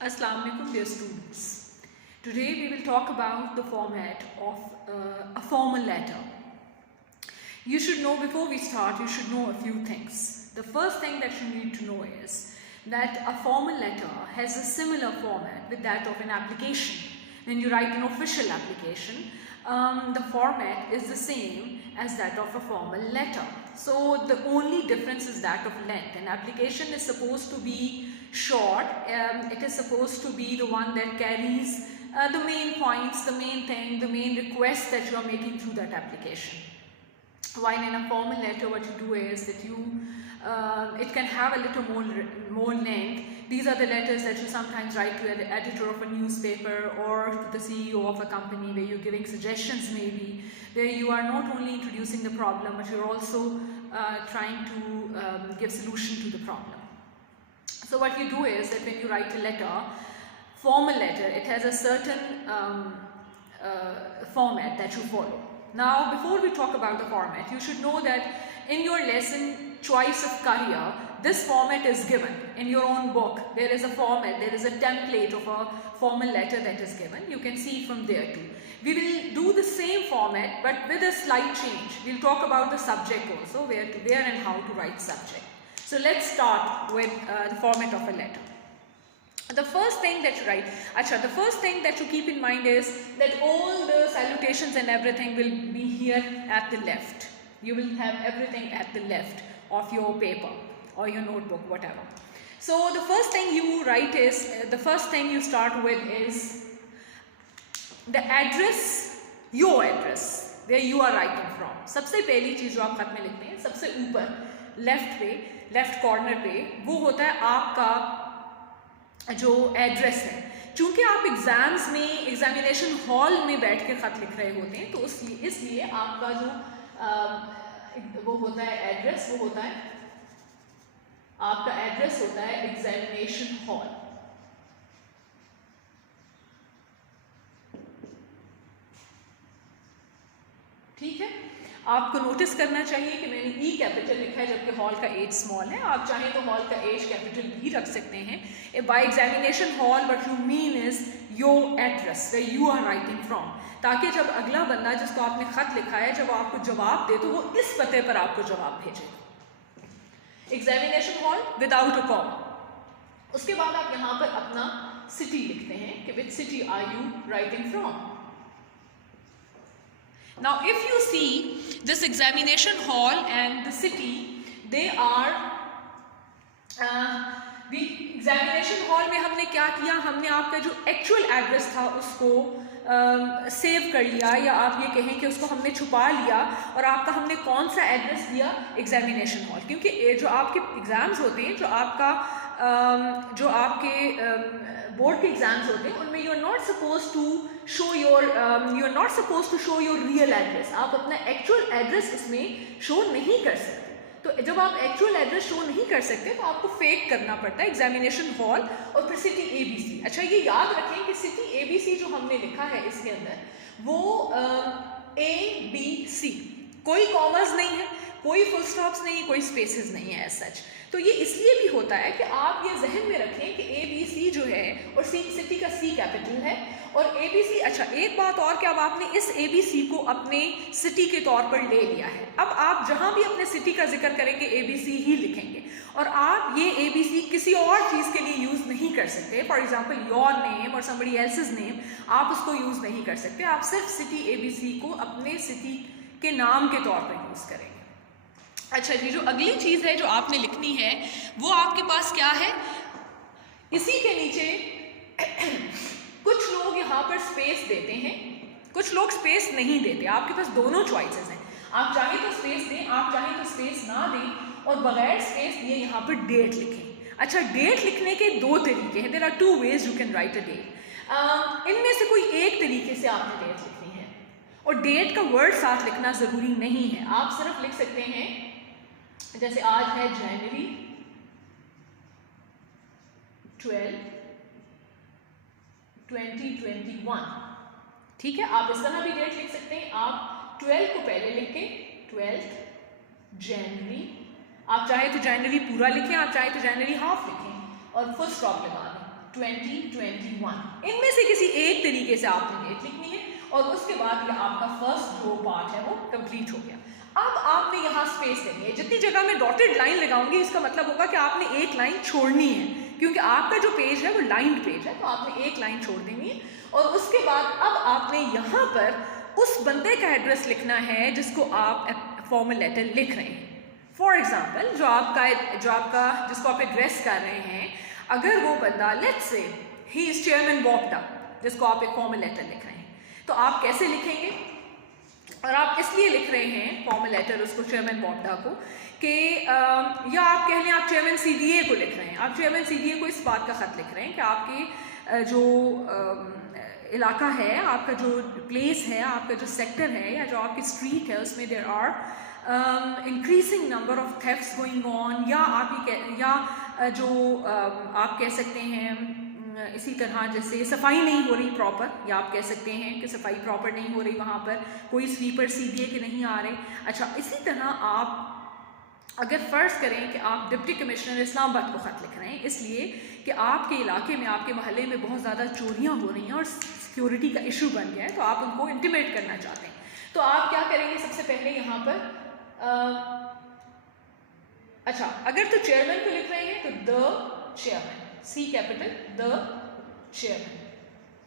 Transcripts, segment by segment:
Assalamu alaikum dear students. Today we will talk about the format of a formal letter. You should know, before we start, you should know a few things. The first thing that you need to know is that a formal letter has a similar format with that of an application. When you write an official application, the format is the same as that of a formal letter. So the only difference is that of length. An application is supposed to be short. It is supposed to be the one that carries the main points, the main thing, the main request that you are making through that application. While in a formal letter, what you do is that it can have a little more length. These are the letters that you sometimes write to the editor of a newspaper or to the CEO of a company, where you're giving suggestions, maybe, where you are not only introducing the problem, but you're also trying to give solution to the problem. So what you do is that when you write a letter, formal letter, it has a certain format that you follow. Now, before we talk about the format, you should know that in your lesson choice of career, this format is given in your own book. There is a format, there is a template of a formal letter that is given. You can see from there too. We will do the same format but with a slight change. We'll talk about the subject also, where and how to write subject. So let's start with the format of a letter. The first thing that you write, the first thing that you keep in mind is that all the salutations and everything will be here at the left. You will have everything at the left of your paper or your notebook, whatever. So the first thing you write is, the first thing you start with is the address, your address, where you are writing from. सबसे पहली चीज़ जो आप खत में लिखते हैं, सबसे ऊपर लेफ्ट कॉर्नर पे, वो होता है आपका जो एड्रेस है. चूंकि आप एग्जाम्स में, एग्जामिनेशन हॉल में बैठ के खत लिख रहे होते हैं, तो इसलिए आपका जो वो होता है एड्रेस, वो होता है आपका एड्रेस होता है एग्जामिनेशन हॉल. ठीक है, आपको नोटिस करना चाहिए कि मैंने ई कैपिटल लिखा है जबकि हॉल का एज स्मॉल है. आप चाहें तो हॉल का एज कैपिटल भी रख सकते हैं. By examination hall what you mean is your address, where you are writing from, ताकि जब अगला बंदा जिसको आपने खत लिखा है, जब आपको जवाब दे, तो वो इस पते पर आपको जवाब भेजे. Examination hall without a comma. उसके बाद आप यहाँ पर अपना सिटी लिखते हैं कि which city are you writing from. Now if you see this examination hall and the city, they are examination hall में हमने क्या किया, हमने आपका जो एक्चुअल एड्रेस था उसको सेव कर लिया, या आप ये कहें कि उसको हमने छुपा लिया, और आपका हमने कौन सा एड्रेस दिया, एग्जामिनेशन हॉल. क्योंकि जो आपके एग्ज़ाम्स होते हैं, जो आपके बोर्ड के एग्जाम्स होते हैं, उनमें you are not suppose to show your real address. आप अपना एक्चुअल एड्रेस इसमें शो नहीं कर सकते. तो जब आप एक्चुअल एड्रेस शो नहीं कर सकते, तो आपको फेक करना पड़ता है एग्जामिनेशन हॉल और फिर सिटी ABC. अच्छा, ये याद रखें कि सिटी ABC जो हमने लिखा है इसके अंदर, वो ABC, कोई कॉमर्स नहीं है, कोई फुल स्टॉप्स नहीं, कोई स्पेसेस नहीं है एज सच. तो ये इसलिए भी होता है कि आप ये जहन में रखें कि ABC जो है, और सिटी का C कैपिटल है, और ABC. अच्छा, एक बात और कि अब आपने इस ABC को अपने सिटी के तौर पर ले लिया है. अब आप जहाँ भी अपने सिटी का जिक्र करेंगे ABC ही लिखेंगे, और आप ये ABC किसी और चीज़ के लिए यूज़ नहीं कर सकते. फॉर एग्जाम्पल योर नेम और समबडी एल्सेस नेम, आप उसको यूज़ नहीं कर सकते. आप सिर्फ सिटी ABC को अपने सिटी के नाम के तौर पर यूज़ करेंगे. अच्छा जी, जो अगली चीज़ है जो आपने लिखनी है, वो आपके पास क्या है, इसी के नीचे कुछ लोग यहाँ पर स्पेस देते हैं, कुछ लोग स्पेस नहीं देते. आपके पास दोनों चॉइसेस हैं. आप चाहें तो स्पेस दें, आप चाहें तो स्पेस ना दें, और बगैर स्पेस दिए यहाँ पर डेट लिखें. अच्छा, डेट लिखने के दो तरीके हैं. There are 2 ways you can write a date. इनमें से कोई एक तरीके से आपने डेट लिखनी है, और डेट का वर्ड साथ लिखना ज़रूरी नहीं है. आप सिर्फ लिख सकते हैं, जैसे आज है जनवरी 12, 2021. ठीक है, आप इस तरह भी डेट लिख सकते हैं. आप 12 को पहले लिख के 12 जनवरी, आप चाहे तो जनवरी पूरा लिखें, आप चाहे तो जनवरी हाफ लिखें, और फुल स्टॉप लगा दें. 2021। इनमें से किसी एक तरीके से आपने डेट लिखनी है और उसके बाद ये आपका फर्स्ट जो पार्ट है वो कंप्लीट हो गया। अब आपने यहाँ स्पेस लेनी है। जितनी जगह मैं डॉटेड लाइन लगाऊंगी इसका मतलब होगा कि आपने एक लाइन छोड़नी है, क्योंकि आपका जो पेज है वो लाइन्ड पेज है, तो आपने एक लाइन छोड़ देनी है। और उसके बाद अब आपने यहाँ पर उस बंदे का एड्रेस लिखना है जिसको आप फॉर्मल लेटर लिख रहे हैं। फॉर एग्जाम्पल जिसको आप एड्रेस कर रहे हैं, अगर वो बंदा let's say he is chairman वॉपडा, जिसको आप एक फॉर्मल लेटर लिख रहे हैं, तो आप कैसे लिखेंगे? और आप इसलिए लिख रहे हैं फॉर्मल लेटर उसको चेयरमैन वॉपडा को कि या आप कह लें आप चेयरमैन सीडीए को लिख रहे हैं। आप चेयरमैन सीडीए को इस बात का ख़त लिख रहे हैं कि आपके जो इलाका है, आपका जो प्लेस है, आपका जो सेक्टर है या जो आपकी स्ट्रीट है, उसमें there are increasing number of thefts going on, या आप कह सकते हैं इसी तरह जैसे सफाई नहीं हो रही प्रॉपर, या आप कह सकते हैं कि सफाई प्रॉपर नहीं हो रही, वहाँ पर कोई स्वीपर सीधे के नहीं आ रहे। अच्छा, इसी तरह आप अगर फ़र्ज़ करें कि आप डिप्टी कमिश्नर इस्लामाबाद को ख़त लिख रहे हैं इसलिए कि आपके इलाके में, आपके महल्ले में बहुत ज़्यादा चोरियाँ हो रही हैं और सिक्योरिटी का इशू बन गया है, तो आप उनको इंटीमेट करना चाहते हैं, तो आप क्या करेंगे? सबसे पहले यहाँ पर अच्छा, अगर तो चेयरमैन को लिख रहे हैं तो the chairman, C capital, the chairman,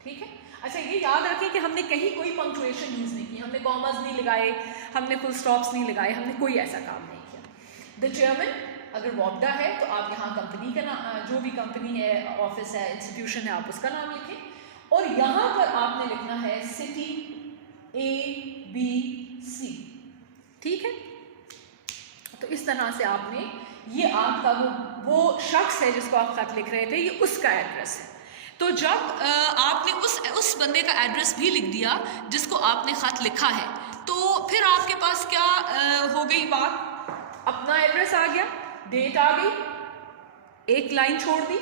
ठीक है। अच्छा, ये याद रखें कि हमने कहीं कोई पंक्चुएशन यूज़ नहीं की, हमने कॉमर्स नहीं लगाए, हमने फुल स्टॉप्स नहीं लगाए, हमने कोई ऐसा काम नहीं किया। द चेयरमैन अगर वॉपडा है तो आप यहाँ कंपनी का नाम, जो भी कंपनी है, ऑफिस है, इंस्टीट्यूशन है, आप उसका नाम लिखें। और यहाँ पर आपने लिखना है सिटी ABC, ठीक है। तो इस तरह से आपने, ये आपका वो शख्स है जिसको आप खत लिख रहे थे, ये उसका एड्रेस है। तो जब आपने उस बंदे का एड्रेस भी लिख दिया जिसको आपने खत लिखा है, तो फिर आपके पास क्या हो गई बात? अपना एड्रेस आ गया, डेट आ गई, एक लाइन छोड़ दी,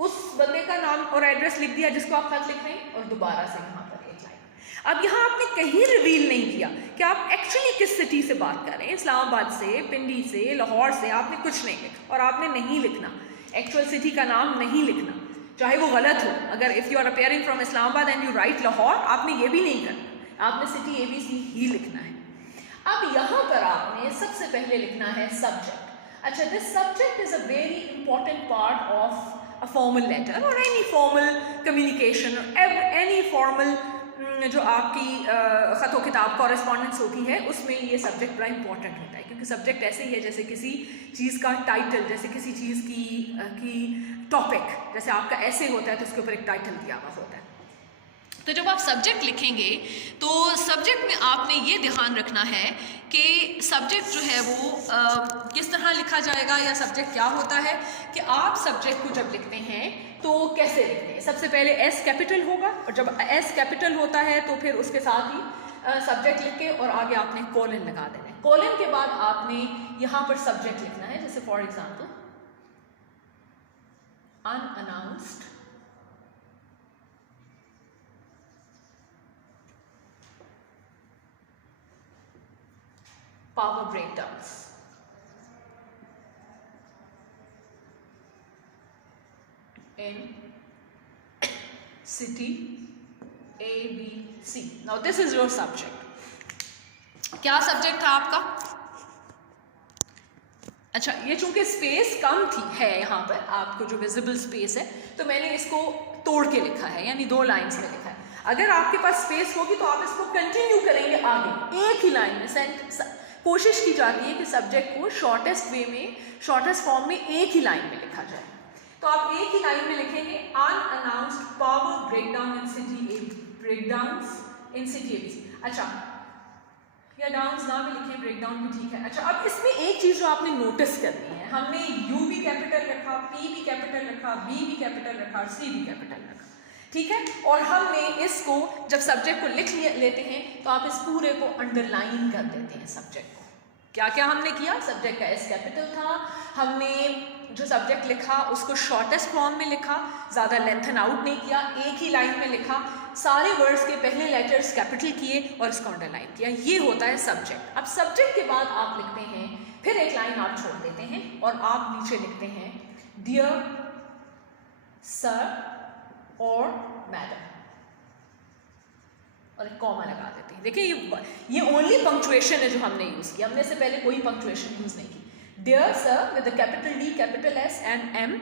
उस बंदे का नाम और एड्रेस लिख दिया जिसको आप खत लिख रहे हैं, और दोबारा से यहाँ पर एक लाइन। अब यहाँ आपने कहीं रिवील नहीं किया कि आप एक्चुअली किस सिटी से बात कर रहे हैं, इस्लामाबाद से, पिंडी से, लाहौर से, आपने कुछ नहीं लिखा। और आपने नहीं लिखना, एक्चुअल सिटी का नाम नहीं लिखना, चाहे वो गलत हो। अगर if you are appearing from Islamabad and you write Lahore, आपने ये भी नहीं करना, आपने सिटी ABC ही लिखना है। अब यहाँ पर आपने सबसे पहले लिखना है सब्जेक्ट। अच्छा, this subject is a very important part of a formal letter और any formal communication, any formal जो आपकी ख़त किताब कॉरेस्पॉन्डेंस होती है, उसमें ये सब्जेक्ट बड़ा इंपॉर्टेंट होता है, क्योंकि सब्जेक्ट ऐसे ही है जैसे किसी चीज़ का टाइटल, जैसे किसी चीज़ की टॉपिक, जैसे आपका ऐसे होता है तो उसके ऊपर एक टाइटल दिया हुआ होता है। तो जब आप सब्जेक्ट लिखेंगे तो सब्जेक्ट में आपने ये ध्यान रखना है कि सब्जेक्ट जो है वो किस तरह लिखा जाएगा, या सब्जेक्ट क्या होता है कि आप सब्जेक्ट को जब लिखते हैं तो कैसे लिखते हैं। सबसे पहले S कैपिटल होगा, और जब S कैपिटल होता है तो फिर उसके साथ ही सब्जेक्ट लिख के और आगे आपने कोलन लगा देना है। कोलन के बाद आपने यहाँ पर सब्जेक्ट लिखना है, जैसे for example unannounced power breakdowns, in city ABC. Now this is your subject. क्या सब्जेक्ट था आपका? अच्छा, ये चूंकि स्पेस कम है यहाँ पर, आपको जो विजिबल स्पेस है, तो मैंने इसको तोड़ के लिखा है, यानी 2 लाइंस में लिखा है। अगर आपके पास स्पेस होगी तो आप इसको कंटिन्यू करेंगे आगे, एक ही लाइन में। कोशिश की जाती है कि सब्जेक्ट को शॉर्टेस्ट वे में, शॉर्टेस्ट फॉर्म में एक ही लाइन में लिखा जाए। तो आप एक ही लाइन में लिखेंगे अनअनाउंस्ड पावर ब्रेकडाउन इन सिटी ABC। अच्छा, या डाउन्स ना भी लिखें, ब्रेकडाउन भी ठीक है। अच्छा, अब इसमें एक चीज़ जो आपने नोटिस करनी है, हमने U भी कैपिटल रखा, P भी कैपिटल रखा, B भी कैपिटल रखा, C भी कैपिटल रखा, ठीक है। और हमने इसको जब सब्जेक्ट को लिख लेते हैं तो आप इस पूरे को अंडरलाइन कर देते हैं सब्जेक्ट को। क्या क्या हमने किया? सब्जेक्ट का S कैपिटल था, हमने जो सब्जेक्ट लिखा उसको शॉर्टेस्ट फॉर्म में लिखा, ज़्यादा लेंथन आउट नहीं किया, एक ही लाइन में लिखा, सारे वर्ड्स के पहले लेटर्स कैपिटल किए और इसको अंडरलाइन किया। ये होता है सब्जेक्ट। अब सब्जेक्ट के बाद आप लिखते हैं, फिर एक लाइन आप छोड़ देते हैं और आप नीचे लिखते हैं डियर सर और मैडम, और एक कॉमा लगा देते हैं। देखिए ये ओनली पंक्चुएशन है जो हमने यूज़ किया, हमने इससे पहले कोई पंक्चुएशन यूज़ नहीं की। Dear sir with capital D, capital S and M,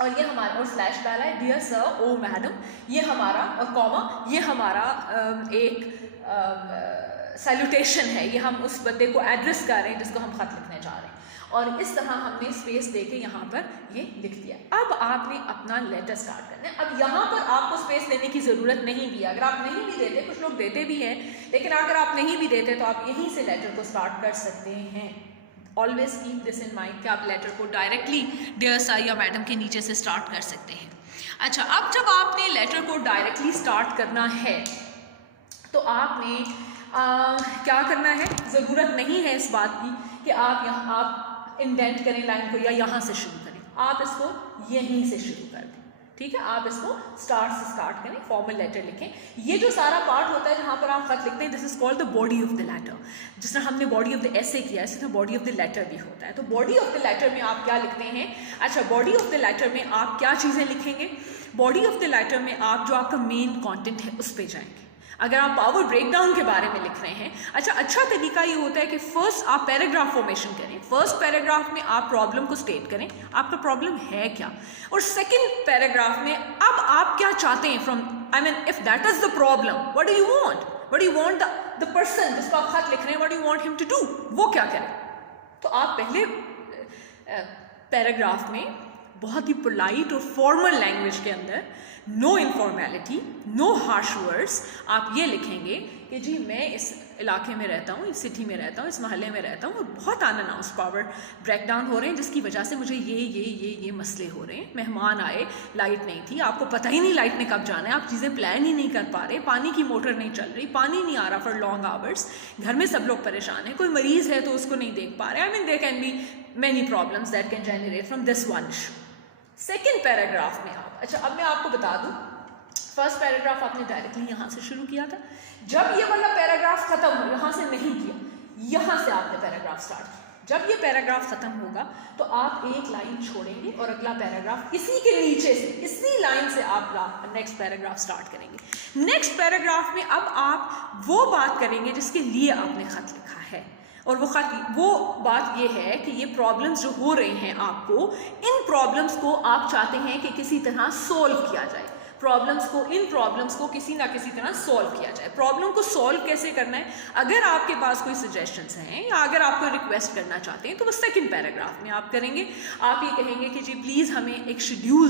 और ये हमारा, और स्लैश डाला है डियर सर ओ मैडम, ये हमारा, और कॉमा, ये हमारा एक सैल्यूटेशन है, ये हम उस बंदे को एड्रेस कर रहे हैं जिसको हम खत लिखने जा रहे हैं। और इस तरह हमने स्पेस देके यहाँ पर ये लिख दिया। अब आपने अपना लेटर स्टार्ट करना है। अब यहाँ पर आपको स्पेस देने की ज़रूरत नहीं भी, अगर आप नहीं भी देते, कुछ लोग देते भी हैं, लेकिन अगर आप नहीं भी देते तो आप यहीं से लेटर को स्टार्ट कर सकते हैं। Always keep this in mind कि आप लेटर को डायरेक्टली डियर सर या मैडम के नीचे से स्टार्ट कर सकते हैं। अच्छा, अब जब आपने लेटर को डायरेक्टली स्टार्ट करना है तो आपने क्या करना है, ज़रूरत नहीं है इस बात की कि आप इंडेंट करें लाइन को या यहाँ से शुरू करें, आप इसको यहीं से शुरू कर दें, ठीक है। आप इसको स्टार्ट से स्टार्ट करें, फॉर्मल लेटर लिखें। ये जो सारा पार्ट होता है जहाँ पर आप खत लिखते हैं, this is called the body of the letter. जिस तरह हमने बॉडी ऑफ द एसे किया है, इसी तरह बॉडी ऑफ द लेटर भी होता है। तो बॉडी ऑफ द लेटर में आप क्या लिखते हैं? अच्छा, बॉडी ऑफ द लेटर में आप क्या चीज़ें लिखेंगे? बॉडी ऑफ द लेटर में आप जो आपका मेन कॉन्टेंट है उस पर जाएंगे। अगर आप पावर ब्रेकडाउन के बारे में लिख रहे हैं, अच्छा तरीका ये होता है कि फर्स्ट आप पैराग्राफ फॉर्मेशन करें। फर्स्ट पैराग्राफ में आप प्रॉब्लम को स्टेट करें, आपका प्रॉब्लम है क्या, और सेकंड पैराग्राफ में अब आप क्या चाहते हैं from, I mean if that is the problem, what do you want the person जिसको आप खत लिख रहे हैं, what do you want him to do, वो क्या करें। तो आप पहले पैराग्राफ में बहुत ही पोलाइट और फॉर्मल लैंग्वेज के अंदर, no informality, no harsh words, आप ये लिखेंगे कि जी मैं इस इलाके में रहता हूँ, इस सिटी में रहता हूँ, इस महल्ले में रहता हूँ, और बहुत अनअनाउंस पावर ब्रेकडाउन हो रहे हैं जिसकी वजह से मुझे ये मसले हो रहे हैं। मेहमान आए, लाइट नहीं थी, आपको पता ही नहीं लाइट ने कब जाना है, आप चीज़ें प्लान ही नहीं कर पा रहे, पानी की मोटर नहीं चल रही, पानी नहीं आ रहा फॉर लॉन्ग आवर्स, घर में सब लोग परेशान हैं, कोई मरीज़ है तो उसको नहीं देख पा रहे। I mean there can be many problems that can generate from this one issue. Second paragraph में आप, अच्छा अब मैं आपको बता दूं, फर्स्ट पैराग्राफ आपने डायरेक्टली यहाँ से शुरू किया था, जब ये वाला पैराग्राफ खत्म हो, यहाँ से नहीं किया, यहाँ से आपने पैराग्राफ स्टार्ट किया। जब ये पैराग्राफ खत्म होगा तो आप एक लाइन छोड़ेंगे और अगला पैराग्राफ इसी के नीचे से, इसी लाइन से आप नेक्स्ट पैराग्राफ स्टार्ट करेंगे। नेक्स्ट पैराग्राफ में अब आप वो बात करेंगे जिसके लिए आपने खत लिखा है, और वो बात ये है कि ये प्रॉब्लम्स जो हो रहे हैं आपको, इन प्रॉब्लम्स को आप चाहते हैं कि किसी तरह सोल्व किया जाए। इन प्रॉब्लम्स को किसी ना किसी तरह सॉल्व किया जाए। प्रॉब्लम को सॉल्व कैसे करना है, अगर आपके पास कोई सजेशंस हैं या अगर आप कोई रिक्वेस्ट करना चाहते हैं तो वो सेकंड पैराग्राफ में आप करेंगे। आप ये कहेंगे कि जी प्लीज़ हमें एक शेड्यूल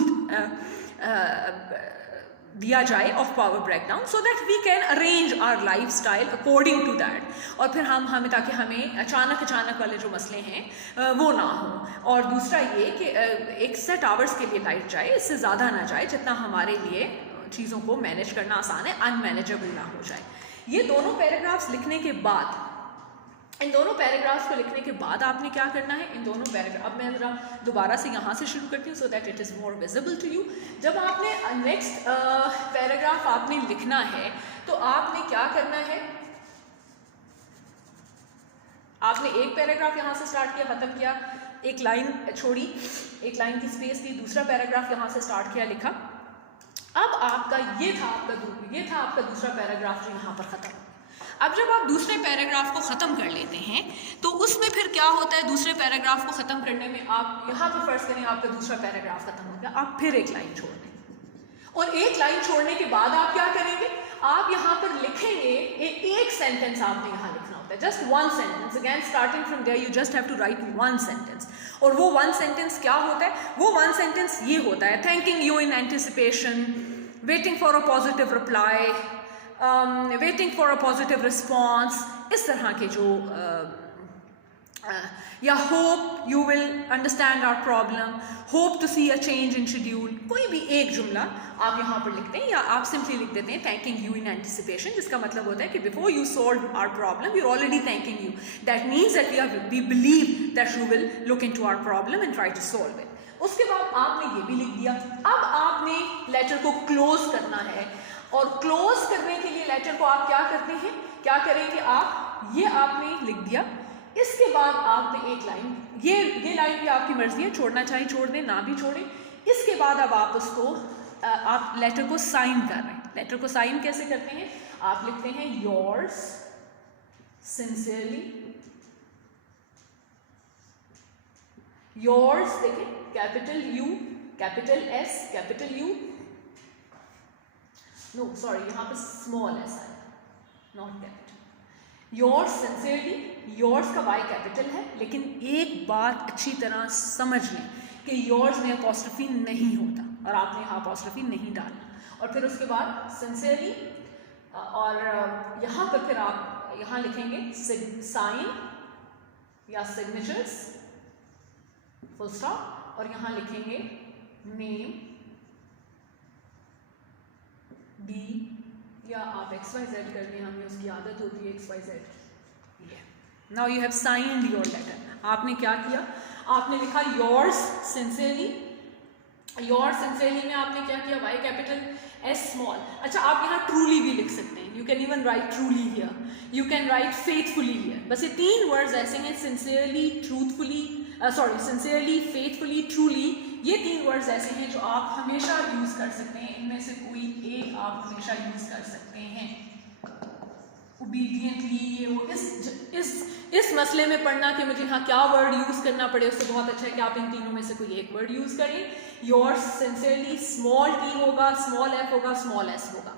दिया जाए of power breakdown so that we can arrange our lifestyle according to that, और फिर हमें ताकि हमें अचानक वाले जो मसले हैं वो ना हो। और दूसरा ये कि एक सेट आवर्स के लिए लाइट जाए, इससे ज़्यादा ना जाए, जितना हमारे लिए चीज़ों को मैनेज करना आसान है, अनमैनेजेबल ना हो जाए। ये दोनों पैराग्राफ्स लिखने के बाद, इन दोनों पैराग्राफ्स को लिखने के बाद आपने क्या करना है, इन दोनों पैराग्राफ, अब मैं ज़रा दोबारा से यहाँ से शुरू करती हूँ so that it is more visible to you. जब आपने नेक्स्ट पैराग्राफ आपने लिखना है तो आपने क्या करना है, आपने एक पैराग्राफ यहाँ से स्टार्ट किया, ख़त्म किया, एक लाइन छोड़ी, एक लाइन की स्पेस दी, दूसरा पैराग्राफ यहाँ से स्टार्ट किया, लिखा। अब आपका ये था आपका दूसरा पैराग्राफ जो यहाँ पर ख़त्म। अब जब आप दूसरे पैराग्राफ को ख़त्म कर लेते हैं तो उसमें फिर क्या होता है, दूसरे पैराग्राफ को ख़त्म करने में आप यहाँ पर फर्ज करें आपका दूसरा पैराग्राफ ख़त्म हो गया, आप फिर एक लाइन छोड़ दें, और एक लाइन छोड़ने के बाद आप क्या करेंगे, आप यहाँ पर लिखेंगे एक सेंटेंस आपने यहाँ लिखना होता है, just one sentence. Again starting from there you just have to write one sentence, और वो वन सेंटेंस क्या होता है, वो वन सेंटेंस ये होता है, thanking you in anticipation, waiting for a positive reply, waiting for a positive response, इस तरह के जो या hope you will understand our problem, hope to see a change in schedule, कोई भी एक जुमला आप यहाँ पर लिखते हैं, या आप सिंपली लिख देते हैं थैंकिंग यू इन एंटिसिपेशन, जिसका मतलब होता है कि before you solve our problem you are already thanking you, that means that we believe that you will look into our problem and try to solve it. उसके बाद आपने ये भी लिख दिया। अब आपने लेटर को क्लोज करना है, और क्लोज करने के लिए लेटर को आप क्या करते हैं, क्या करेंगे आप, ये आपने लिख दिया, इसके बाद आपने एक लाइन, ये लाइन भी आपकी मर्जी है, छोड़ना चाहे छोड़ दें, ना भी छोड़ें। इसके बाद अब आप उसको आप लेटर को साइन कर रहे हैं। लेटर को साइन कैसे करते हैं? आप लिखते हैं योर्स सिंसियरली, योर्स देखिए capital U, capital S, capital U, no sorry यहाँ पे स्मॉल एस है, not capital. Yours sincerely, yours का वाई कैपिटल है, लेकिन एक बात अच्छी तरह समझ लें कि योर्स में अपॉस्ट्रोफी नहीं होता और आपने यहाँ अपॉस्ट्रोफी नहीं डालना। और फिर उसके बाद सिंसियरली, और यहाँ पर फिर आप यहाँ लिखेंगे साइन या सिग्नेचर्स फुल स्टॉप, और यहाँ लिखेंगे नेम बी, या आप XYZ कर दें, हमें उसकी आदत होती है XYZ। Now you have signed your letter. आपने क्या किया? आपने लिखा योर्स सिंसियरली। योर्स सिंसियरली में आपने क्या किया? Y capital, S small. अच्छा, आप यहाँ ट्रूली भी लिख सकते हैं, you can even write truly here, you can write faithfully here. बस ये 3 वर्ड्स ऐसे हैं, sincerely, truthfully, sorry sincerely, faithfully, truly, ये 3 वर्ड्स ऐसे हैं जो आप हमेशा यूज कर सकते हैं। इनमें से कोई एक आप हमेशा यूज कर सकते हैं। ओबीडियंटली, ये वो इस मसले में पढ़ना कि मुझे यहाँ क्या वर्ड यूज करना पड़े, उससे बहुत अच्छा है कि आप इन तीनों में से कोई एक वर्ड यूज करें। योर्स सिंसियरली, स्मॉल टी होगा, स्मॉल एफ होगा, स्मॉल एस होगा।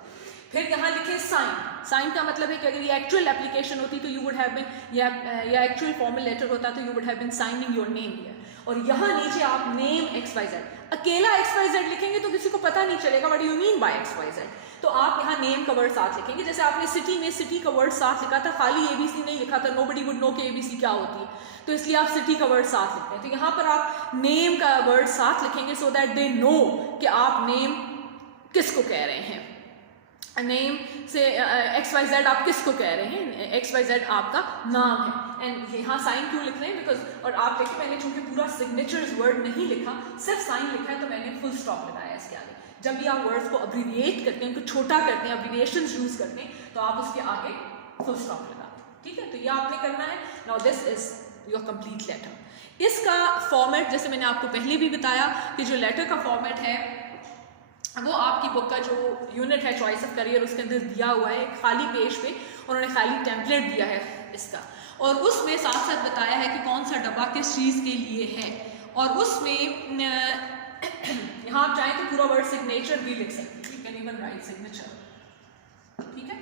फिर यहाँ लिखे साइन। साइन का मतलब है कि अगर ये एक्चुअल एप्लीकेशन होती तो यू वुड हैव बीन, या एक्चुअल फॉर्मल लेटर होता तो you would have been signing your name here. और यहाँ नीचे आप नेम XYZ, अकेला XYZ लिखेंगे तो किसी को पता नहीं चलेगा what you mean by XYZ, तो आप यहाँ नेम का वर्ड साथ लिखेंगे। जैसे आपने सिटी में सिटी का वर्ड साथ लिखा था, खाली ABC नहीं लिखा था, नोबडी वुड नो कि ABC क्या होती है, तो इसलिए आप सिटी का वर्ड साथ लिखते हैं। तो यहाँ पर आप नेम का वर्ड साथ लिखेंगे सो दैट दे नो कि आप नेम किसको कह रहे हैं। नेम से XYZ आप किसको कह रहे हैं? XYZ आपका नाम है। एंड यहाँ साइन क्यों लिख रहे हैं? बिकॉज, और आप देखिए मैंने चूंकि पूरा सिग्नेचर्स वर्ड नहीं लिखा, सिर्फ साइन लिखा है, तो मैंने फुल स्टॉप लगाया इसके आगे। जब भी आप वर्ड्स को अब्रीविएट करते हैं, उनको छोटा करते हैं, अब्रीविएशंस यूज करते हैं, तो आप उसके आगे फुल स्टॉप लगाते हैं। ठीक है, तो ये आपने करना है। Now this is your complete letter. इसका फॉर्मेट जैसे मैंने आपको पहले भी बताया कि जो लेटर का फॉर्मेट है वो आपकी बुक का जो यूनिट है चॉइस ऑफ करियर, उसके अंदर दिया हुआ है। खाली पेज पे उन्होंने खाली टेम्पलेट दिया है इसका, और उसमें साथ साथ बताया है कि कौन सा डब्बा किस चीज़ के लिए है। और उसमें यहाँ आप चाहें तो पूरा वर्ड सिग्नेचर भी लिख सकते हैं, you can even right signature. ठीक है,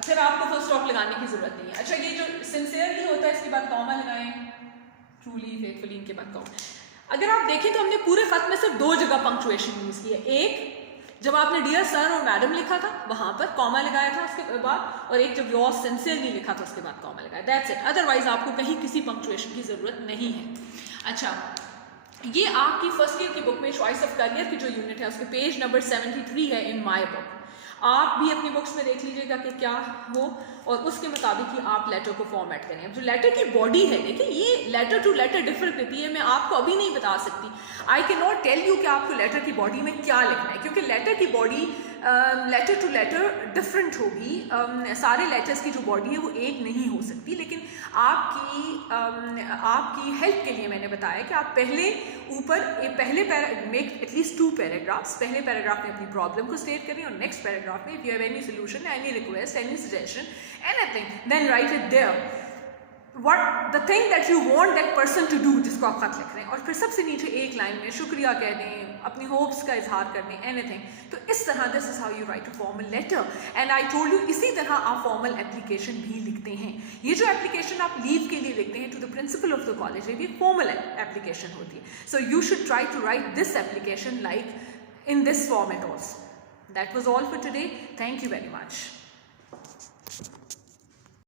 फिर आपको फुल स्टॉप लगाने की जरूरत नहीं है। अच्छा, ये जो सिंसियरली होता है इसके बाद कॉमा लगाएं, ट्रूली, फेथफुली, इनके बाद कॉमा। अगर आप देखें तो हमने पूरे खत में सिर्फ 2 जगह पंक्चुएशन यूज की है। एक जब आपने डियर सर और मैडम लिखा था वहां पर कॉमा लगाया था उसके बाद, और एक जब योर्स सिंसियरली लिखा था उसके बाद कॉमा लगाया। That's it. अदरवाइज आपको कहीं किसी पंक्चुएशन की जरूरत नहीं है। अच्छा, ये आपकी फर्स्ट ईयर की बुक में चॉइस ऑफ करियर की जो यूनिट है उसके पेज नंबर 73 है इन माय बुक। आप भी अपनी बुक्स में देख लीजिएगा कि क्या हो, और उसके मुताबिक ही आप लेटर को फॉर्मेट करें। अब जो लेटर की बॉडी है, देखिए ये लेटर टू लेटर डिफर करती है, मैं आपको अभी नहीं बता सकती। I can not tell you कि आपको लेटर की बॉडी में क्या लिखना है, क्योंकि लेटर की body letter to letter different होगी। सारे लेटर्स की जो बॉडी है वो एक नहीं हो सकती, लेकिन आपकी हेल्प के लिए मैंने बताया कि आप पहले मेक एटलीस्ट 2 पैराग्राफ्स। पहले पैराग्राफ में अपनी प्रॉब्लम को स्टेट करें, और नेक्स्ट पैराग्राफ में if you have any solution, any request, any suggestion, anything, then write it there, what the thing that you want that person to do, जिसको आप खत लिख रहे हैं। और फिर सबसे नीचे एक लाइन में शुक्रिया कह दें, अपनी होप्स का इजहार कर दें, एनीथिंग। तो इस तरह this is how you write a formal letter. And I told you, इसी तरह आप फॉर्मल एप्लीकेशन भी लिखते हैं। ये जो एप्लीकेशन आप लीव के लिए लिखते हैं to the principal of the college, ये भी फॉर्मल एप्लीकेशन होती है। So you should try to write this application like in this format also. That was all for today. Thank you very much.